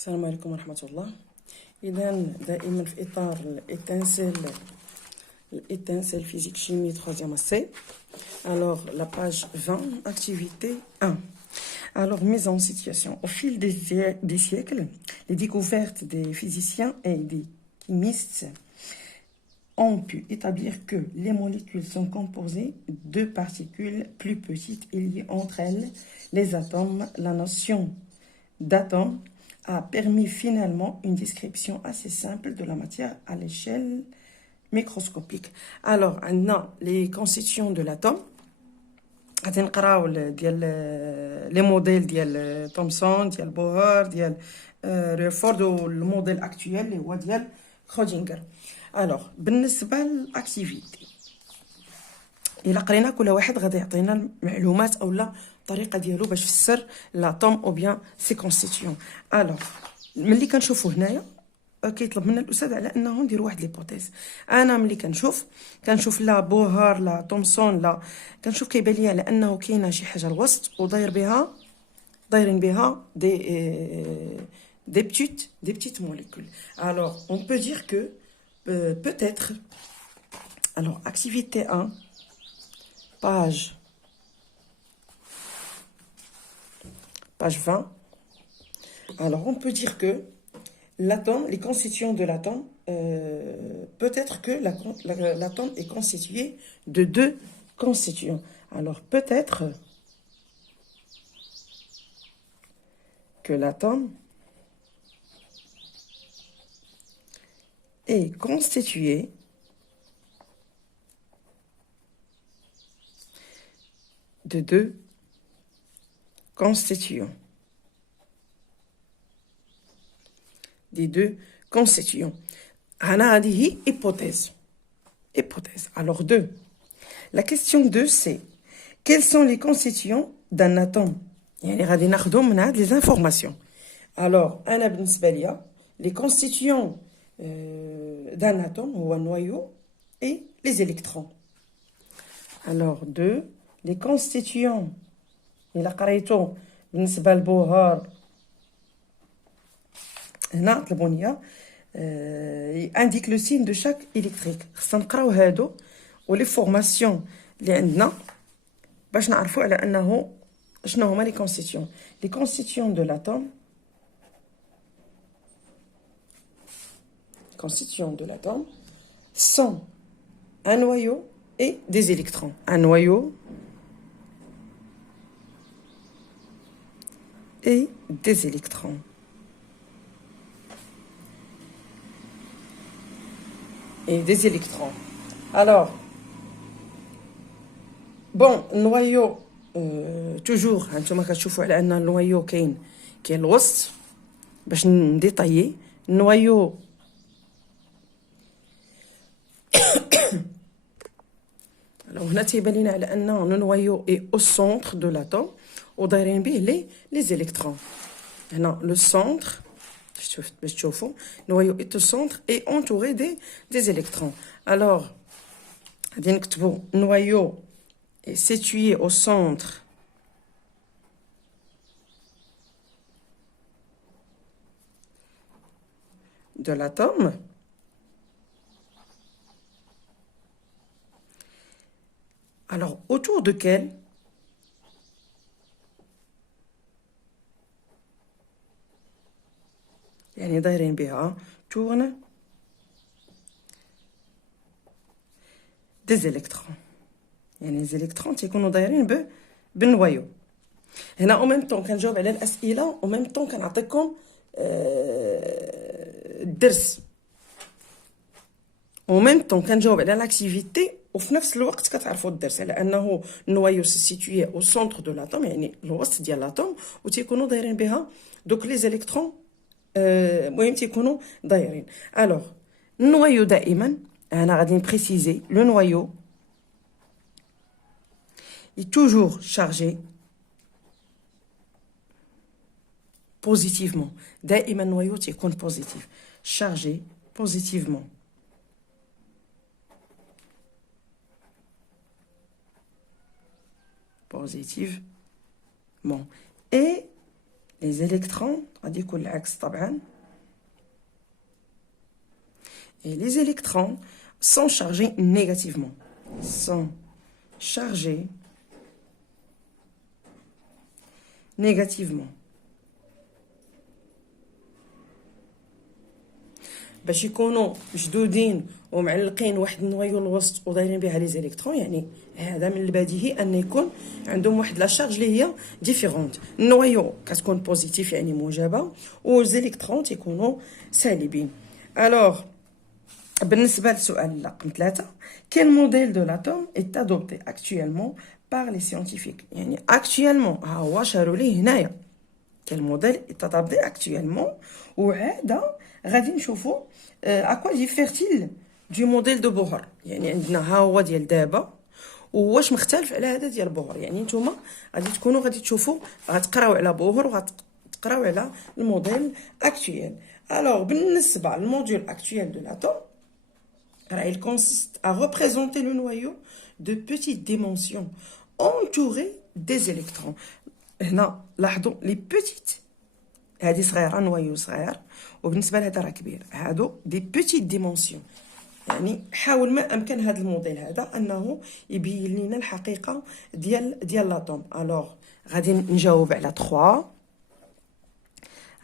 السلام عليكم ورحمة الله. إذا دائما في إطار l'étincelle physique chimie 3e C. Alors, la page 20, activité 1. Alors, mise en situation. Au fil des siècles, les découvertes des physiciens et des chimistes ont pu établir que les molécules sont composées de particules plus petites et liées entre elles, les atomes. La notion d'atome a permis finalement une description assez simple de la matière à l'échelle microscopique. Alors, on a les constituants de l'atome. غادي نقراو ديال لي موديل ديال تومسون ديال بوهر ديال ريفورد والموديل اكطويل اللي هو ديال شرودينغر. الوغ بالنسبه للاكتيفيتي الا قرينا كل واحد غادي يعطينا المعلومات اولا الطريقه ديالو باش يفسر لاتوم او بيان سي كونستيتيون. الوغ ملي كنشوفوا هنايا كيطلب منا الاستاذ على انه نديروا واحد ليبوتيز. انا ملي كنشوف لا بوهر لا تومسون لا كنشوف كيبان لي على انه كاينه شي حاجه الوسط دايرين بها des petites molécules. Alors on peut dire que peut-être alors activité 1 page 20. Alors on peut dire que l'atome, les constituants de l'atome, peut-être que l'atome est constitué de deux constituants. Alors peut-être que l'atome est constitué de deux constituants. Des deux constituants. هذه hypothèse. Alors 2. La question 2 c'est quels sont les constituants d'un atome? يعني غادي ناخذوا من هاد les informations. Alors انا بالنسبه ليا les constituants d'un atome ou un noyau et les électrons. Alors 2 les constituants إلا قريتو بالنسبه لبوهر هنا طلبوا ليا indique le signe de chaque électrique. خصنا نقراو هادو ولي فورماسيون اللي عندنا باش نعرفوا على انه شنو هما لي constituants. Les constituants de l'atome sont un noyau et des électrons. Un noyau et des électrons. Et des électrons. Alors, bon, noyau, toujours, هانتوما كتشوفوا على ان النويو كاين الوسط باش نديطايي النويو. alors هنا تيبان لينا على ان النويو اي au centre de l'atome ودايرين به les électrons. هنا le centre باش تشوفوا noyau est au centre et entouré des électrons. alors غادي نكتبوا noyau est situé au centre de l'atome. alors autour de quel يعني دايرين بها tourne des électrons. يعني les électrons تيكونوا دايرين بالنوايو. هنا او ميم طون كنجاوب على الاسئله او ميم طون كنعطيكم الدرس او ميم طون كنجاوب على لاكتيفيتي وفي نفس الوقت كتعرفوا الدرس على انه النوايو سي سيتوي او سونتر دو لاتوم يعني الوسط ديال لاتوم وتيكونوا دايرين بها دوك لي زيليكترون المهم تيكونوا دايرين. الوغ النوايو دائما انا غادي نبريسيزي لو نوايو est toujours chargé positivement. دائما النوايو تيكون positif chargé positivement. Et les électrons غادي يكون العكس طبعا. Et les électrons sont chargés négativement. Sont chargés négativement. باش يكونوا مشدودين ومعلقين واحد النويو الوسط ودايرين بها لي زيليكترون، يعني هذا من البديهي ان يكون عندهم واحد لا شارج اللي هي ديفيرونت. النويو كتكون بوزيتيف يعني موجبه، والزيليكترون تيكونوا سالبين. الوغ بالنسبه للسؤال رقم 3، quel modèle de l'atome est adopté actuellement par les scientifiques؟ يعني actuellement ها هو شاروا ليه هنايا quel modèle est adopté actuellement، وعاده غادي نشوفوا à quoi diffère-t-il du modèle de Bohr. يعني عندنا ها هو ديال دابا وواش مختلف على هذا ديال بوهر. يعني نتوما غادي تشوفوا غتقراو على بوهر وغتقراو على الموديل اكطويل. الوغ بالنسبه للموديل اكطويل دو l'atome، il consiste à représenter le noyau de petites dimensions entouré des électrons. هنا لاحظوا لي بيتيت، هذه صغيره نوايو صغير، وبالنسبه لهذا راه كبير. هادو دي بيتيت ديمونسيون. يعني حاول ما امكن هذا الموديل هذا انه يبين لنا الحقيقه ديال لاطوم. الوغ غادي نجاوب على 3.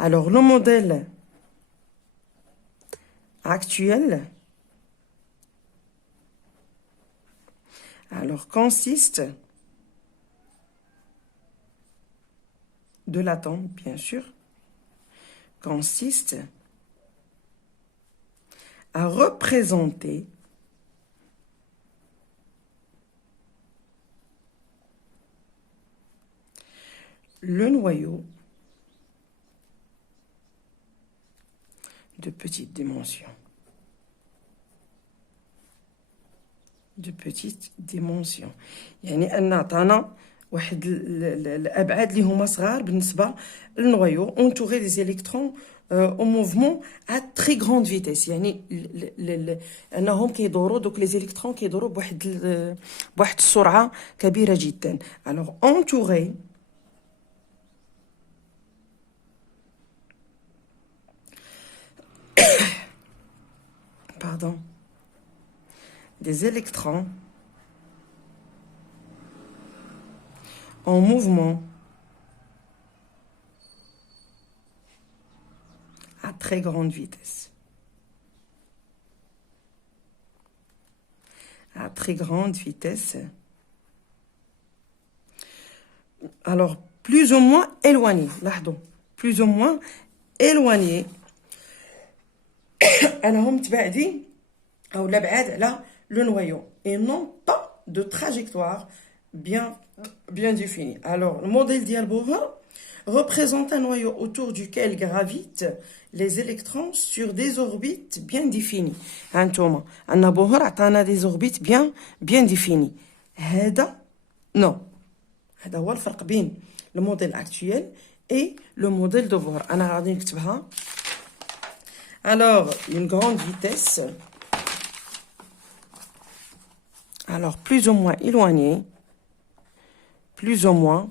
الوغ لو موديل actuel consiste de l'atome, bien sûr, consiste à représenter le noyau de petite dimension. De petite dimension. يعني أن عطانا واحد الأبعاد اللي هما صغار بالنسبة للنويو entouré des électrons au mouvement à très grande vitesse. يعني أنهم كيدوروا دوك لي زيليكترون كيدوروا بواحد السرعة كبيرة جدا. alors entouré pardon des électrons en mouvement à très grande vitesse. À très grande vitesse. Alors, plus ou moins éloigné. لاحظوا plus ou moins éloigné. alors هم متباعدين أو بعاد على le noyau et non pas de trajectoire bien définie. Alors, le modèle ديال بوهر représente un noyau autour duquel gravitent les électrons sur des orbites bien définies. هانتوما أن بوهر عطانا des orbites bien définies. هذا non. هذا هو الفرق بين le modèle actuel et le modèle de Bohr. أنا غادي نكتبها. Alors, une grande vitesse. Alors, plus ou moins éloigné. Plus ou moins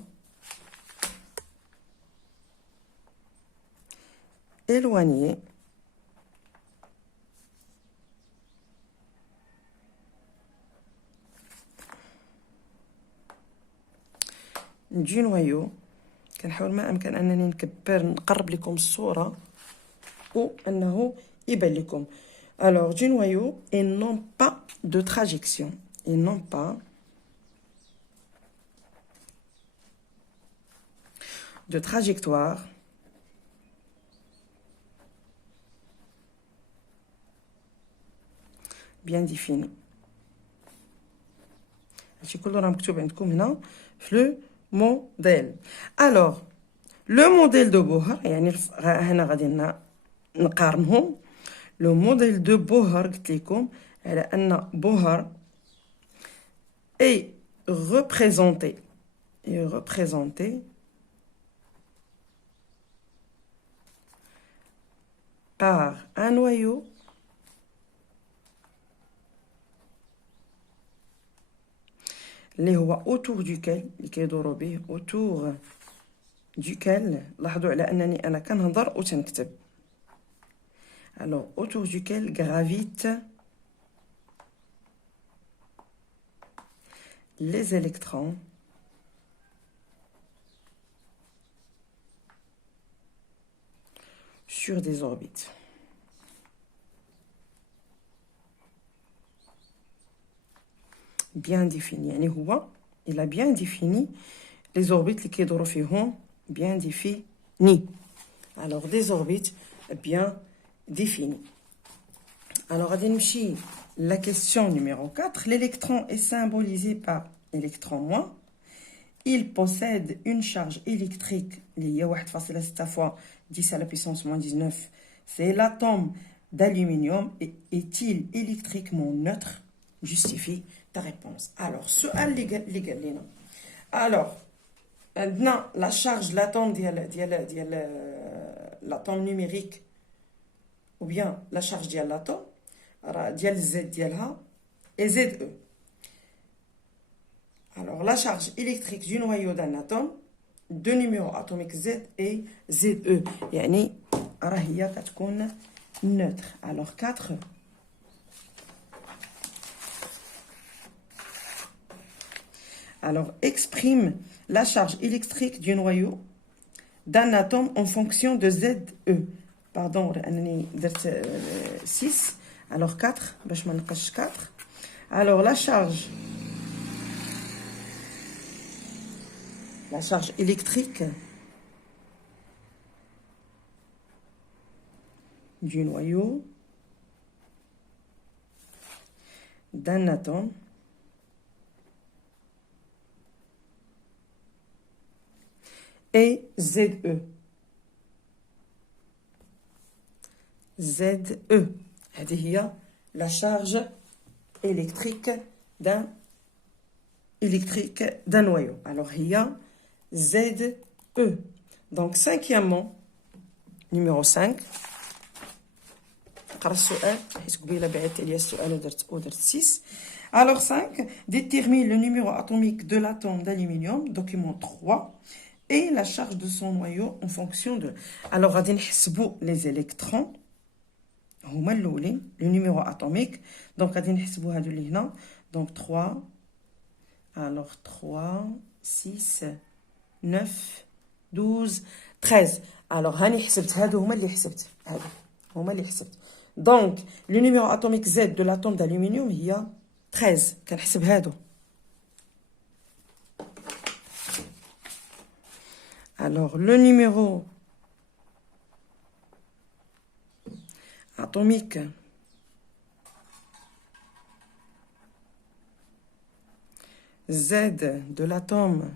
éloigné du noyau. كنحاول ما امكن انني نقرب لكم الصوره وانه يبان لكم. alors du noyau et non pas de trajection et non pas de trajectoire bien définie. هادشي كله راه مكتوب عندكم هنا في لو موديل. alors le modèle de Bohr يعني هنا غادي نقارنهم. لو موديل دو بوهر قلت لكم على ان بوهر est représenté par un noyau اللي هو autour duquel اللي كيدوروا به autour duquel لاحظوا على أنني أنا كنهضر وتنكتب. Alors, autour duquel gravitent les électrons sur des orbites. Bien défini. يعني هو il a bien défini les orbites اللي كيدوروا فيهم bien défini. Alors des orbites bien définies. Alors غادي نمشي la question numéro 4. L'électron est symbolisé par électron moins. Il possède une charge électrique اللي هي 1,6 fois 10 à la puissance moins 19. C'est l'atome d'aluminium. Est-il électriquement neutre? Justifie ta réponse. Alors, السؤال اللي قال لنا. Alors, عندنا la charge l'atome ديال l'atome numérique ou bien la charge ديال l'atome راه ديال Z ديالها et ZE. Alors, la charge électrique du noyau d'un atome, de numéro atomique Z et ZE. يعني راه هي كتكون neutre. Alors, 4. Alors, exprime la charge électrique du noyau d'un atome en fonction de ZE. Pardon, أنني درت 6. Alors, 4. باش ما نقصش 4. Alors, la charge électrique du noyau d'un atome est ZE. ZE. هذه هي la charge électrique d'un noyau. Alors, il y a ZE. Donc, cinquièmement, numéro 5. Alors, 5. Détermine le numéro atomique de l'atome d'aluminium, document 3, et la charge de son noyau en fonction de... Alors, غادي نحسبوا les électrons. هما الاولين le numéro atomique. Donc, غادي نحسبوا هادو اللي هنا. Donc, 3. Alors, 3, 6, 9, 12, 13. Alors, هاني حسبت هادو هما اللي حسبت. هادو هما اللي حسبت. Donc, le numéro atomique Z de l'atome d'aluminium هي 13. كنحسب هادو. Alors, le numéro atomique Z de l'atome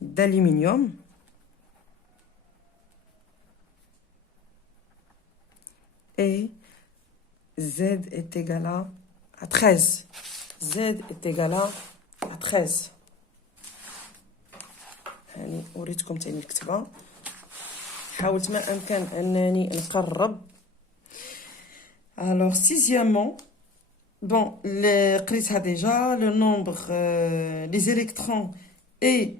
d'aluminium et Z est égal à 13. Z est égal à 13. يعني أريدكم تاني الكتابة. حاولت ما أمكن أنني نقرب. Alors, sixièmement, bon, قريتها déjà, le nombre des électrons est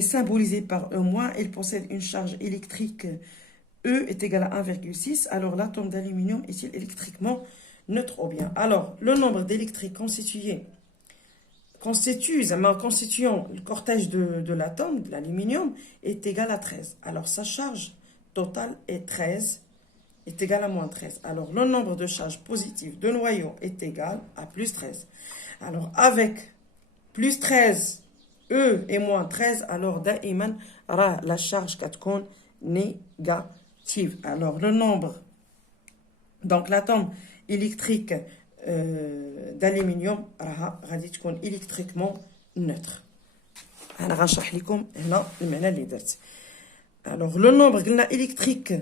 symbolisé par E-. Il possède une charge électrique. E est égal à 1,6. Alors, l'atome d'aluminium est-il électriquement neutre ou bien? Alors, le nombre d'électrons constituant le cortège de l'atome, de l'aluminium, est égal à 13. Alors, sa charge totale est égal à moins 13. Alors, le nombre de charges positives de noyau est égal à plus 13. Alors, avec plus 13, E et moins 13, alors, دائما, la charge كتكون négative. Alors, le nombre, donc l'atome électrique d'aluminium غادي تكون électriquement neutre. أنا غنشرح لكم هنا المعنى اللي درت. Alors, le nombre قلنا électrique,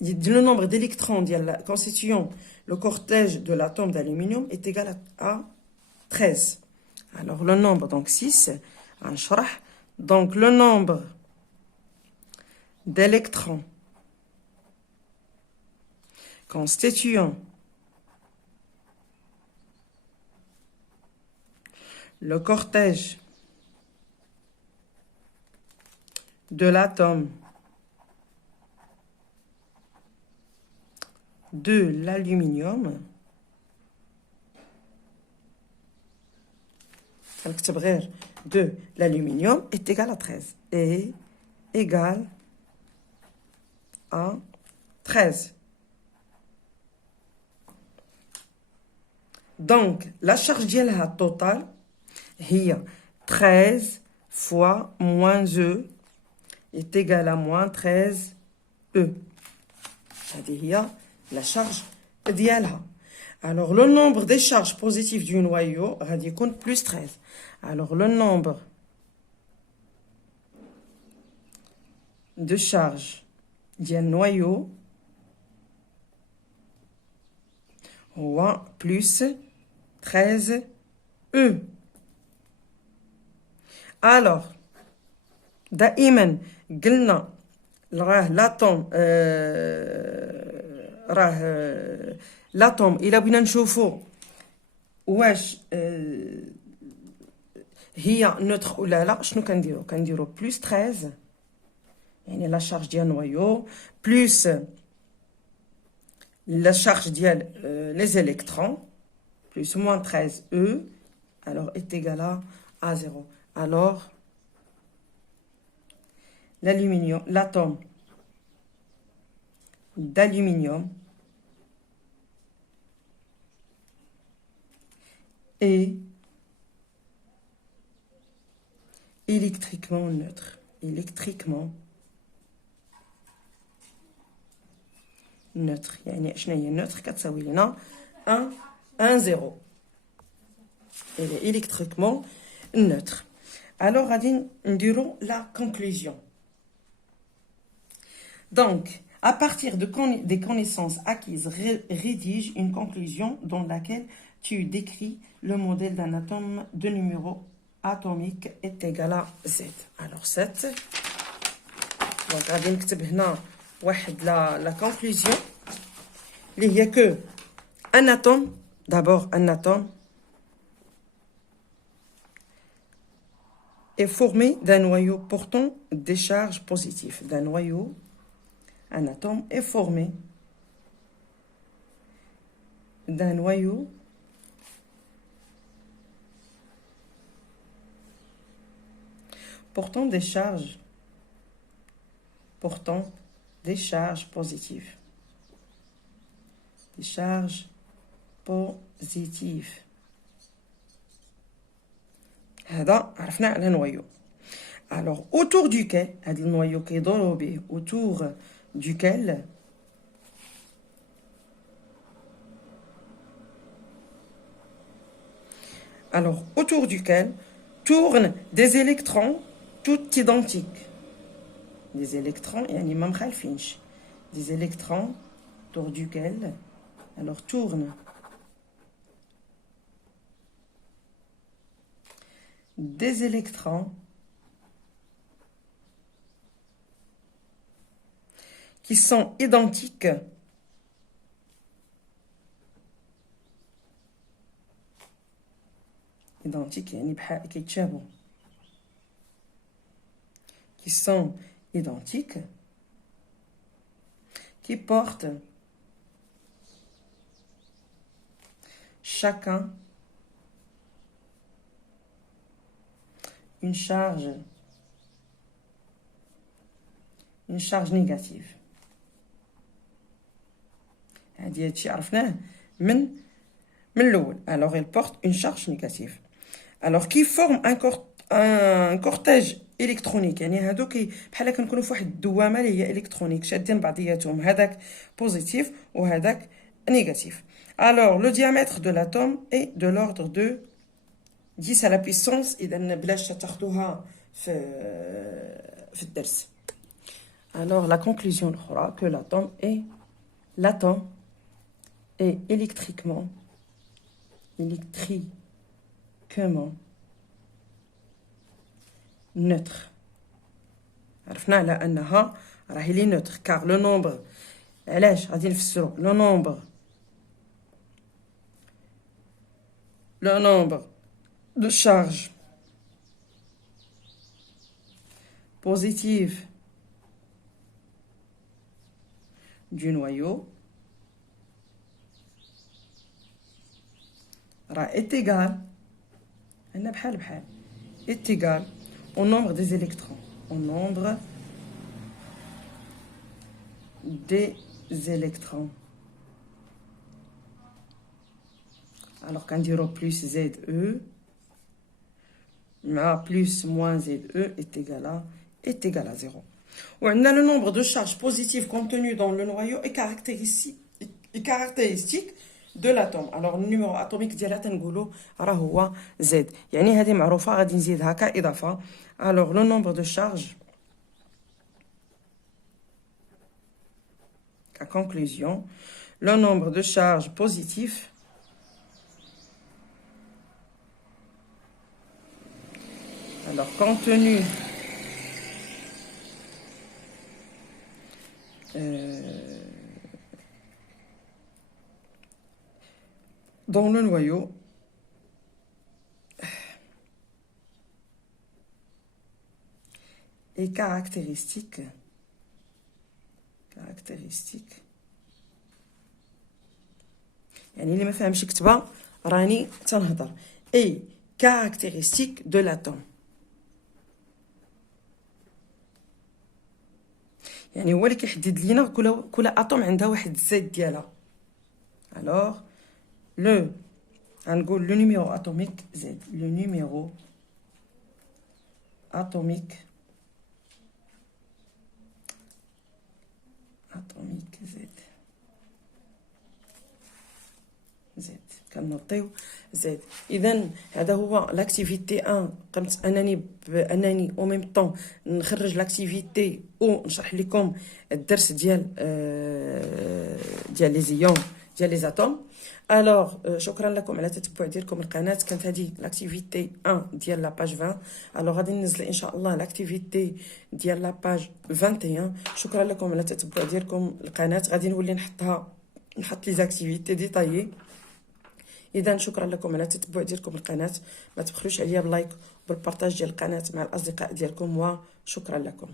le nombre d'électrons constituant le cortège de l'atome d'aluminium est égal à 13. Alors, le nombre, donc 6, غنشرح. Donc, le nombre d'électrons constituant le cortège de l'atome de l'aluminium de l'aluminium est égal à 13. Est égal à 13. Donc, la charge ديالها totale هي 13 fois moins E est égal à moins 13 E. هذه هي la charge ديالها. Alors, le nombre des charges positives du noyau غادي يكون plus 13. Alors, le nombre de charges du noyau هو plus 13 E. Alors, دائما قلنا راه l'atome إلا بغينا نشوفو واش هي نوتر ولا لا شنو كنديرو بلس 13 يعني لا شارج ديال نويو بلس la charge ديال les électrons plus moins 13 E alors est égal à 0. Alors l'aluminium, l'atome d'aluminium est électriquement neutre. Électriquement neutre. يعني شنو هي neutre كتساوي لنا 1 0. Elle est électriquement neutre. Alors غادي نديرو la conclusion. Donc à partir des connaissances acquises, rédige une conclusion dans laquelle tu décris le modèle d'un atome de numéro atomique est égal à Z. Alors 7. Donc غادي نكتب هنا واحد la conclusion اللي هي que un atome, d'abord un atome est formé d'un noyau portant des charges positives. D'un noyau, un atome est formé d'un noyau portant des charges positives. Des charges positives. هذا عرفنا على noyau. Alors autour duquel هذا النويو كيدورو به autour duquel tournent des électrons tout identiques. Des électrons يعني ما مخالفينش. Des électrons autour duquel alors tournent des électrons qui sont identiques يعني كيتشابهوا qui sont identiques qui portent chacun une charge négative. هذه هادشي عرفناه من الاول. Alors elle porte une charge négative. Alors qui forme un cortège électronique يعني هادو بحال كنكونوا في واحد الدوامه اللي هي الكترونيك شادين بعضياتهم هذاك بوزيتيف وهذاك نيجاتيف. Alors le diamètre de l'atome est de l'ordre de 10 à la puissance. إذا بلاش تاخذوها في الدرس. Alors la conclusion الأخرى que l'atome est électriquement neutre. عرفنا على أنها راهي لي neutre car le nombre علاش غادي نفسرو le nombre de charge positive du noyau est égal au nombre des électrons. Au nombre des électrons. Alors, quand on dira plus ZE, plus moins ZE est égal à 0. On a le nombre de charges positives contenues dans le noyau est caractéristique de l'atome. Alors, le numéro atomique ديالها تنقولوا راه هو Z. يعني هذه معروفة غادي نزيدها كإضافة. Alors, le nombre de charges à conclusion, le nombre de charges positives alors contenu dans le noyau est caractéristique يعني اللي ما فهمش كتبه راني تنهضر اي caractéristique de l'atome. يعني هو اللي كيحدد لينا كل اتوم عندها واحد الزيت ديالها. alors غنقول le numéro atomique Z, le numéro atomique Z كنوطيو زد. اذا هذا هو لاكتيفيتي 1. قمت انني او ميم طون نخرج لاكتيفيتي ونشرح لكم الدرس ديال لي زيون ديال لي زاتوم. الوغ شكرا لكم على التتبع ديالكم القناه. كانت هذه لاكتيفيتي 1 ديال لا باج 20. الوغ غادي ننزل ان شاء الله لاكتيفيتي ديال لا باج 21. شكرا لكم على التتبع ديالكم القناه. غادي نولي نحط لي زاكتيفيتي ديطايي. اذا شكرا لكم على التتبع ديالكم القناه. ما تبخلوش عليا باللايك وبالبارطاج ديال القناه مع الاصدقاء ديالكم وشكرا لكم.